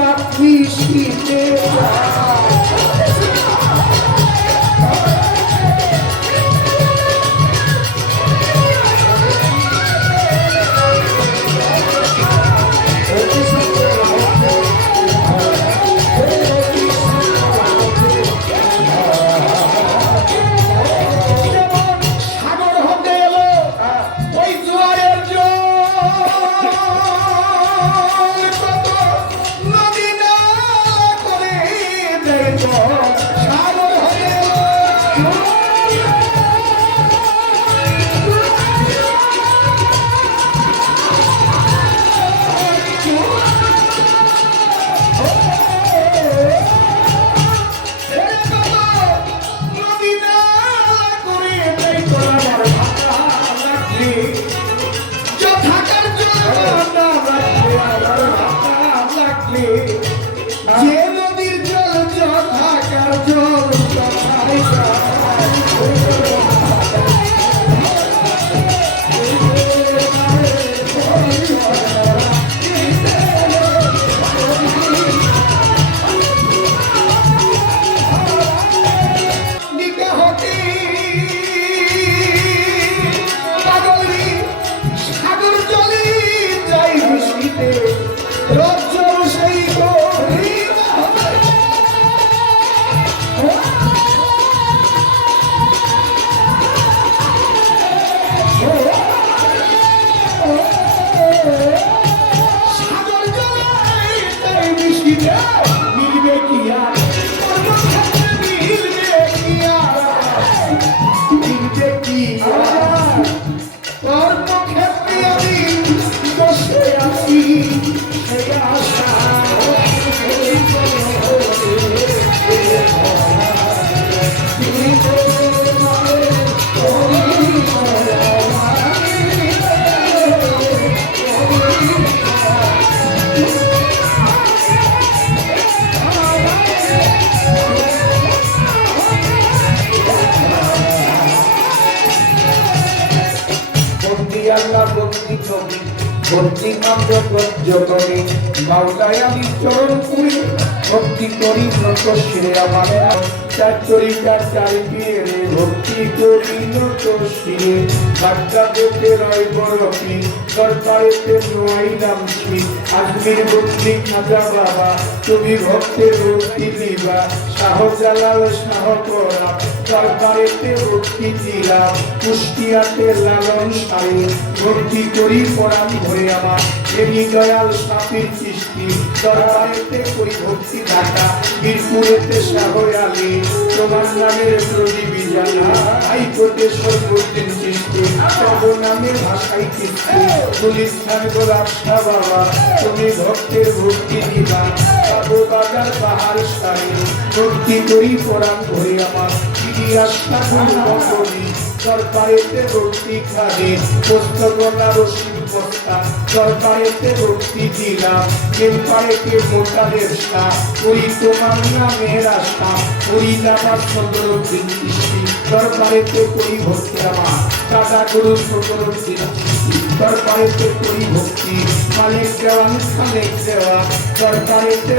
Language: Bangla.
যাত্রী শীতে যে নদীর জল যথাকার জল সাগর জলে যাই বৃষ্টিতে মিলবে কি আর মিলবে কি কর্মক্ষেত্রে আমি বসে আছি সেই আশা আল্লাহ ভক্তি কবি ভক্তি কাম্য যতনে মাওলায় আমি চরণ পুরি ভক্তি করি নত শিরে আমার চার চরিতার চার পিয়ে ভক্তি করি নত শিরে বাচ্চা দেখতে রয় বরফি দরবারেতে নোয়াইলাম শ্রী আজমির ভক্তি খাজা বাবা তুমি ভক্তের ভক্তি দিবা শাহজালাল শাহ করা দরবারেতে ভক্তি দিলাম কুষ্টিয়াতে লালন সারি ভক্তি করি পরাণ ভরে আমার এমনি দয়াল সাপির সৃষ্টি দরবারেতে করি ভক্তি ঢাকা বীরপুরেতে শাহ আলী তোমার নামের প্রদীপী জানা হাইকোর্টে সর্বদিন সৃষ্টি তব নামের ভাষাই কৃষ্টি গুলিস্তান গোলাপ শাহ বাবা তুমি ভক্তের ভক্তি দিবা বাবু বাজার পাহাড় সারি ভক্তি করি পরাণ ভরে আমার দরবারেতে ভক্তি খাবে পুস্তকলা রসিদ বস্তা দরবারেতে ভক্তি দিলাম কেম্পারেতে মোটালের শাহ ওই তোমার নামের আশা ওই নামার সদর দৃষ্টি দরবারেতে করি ভক্তি আমার দাদা গুরু সদর দৃষ্টি দরবারেতে করি ভক্তি মালিক দেওয়ান খালেক দেওয়া দরবারেতে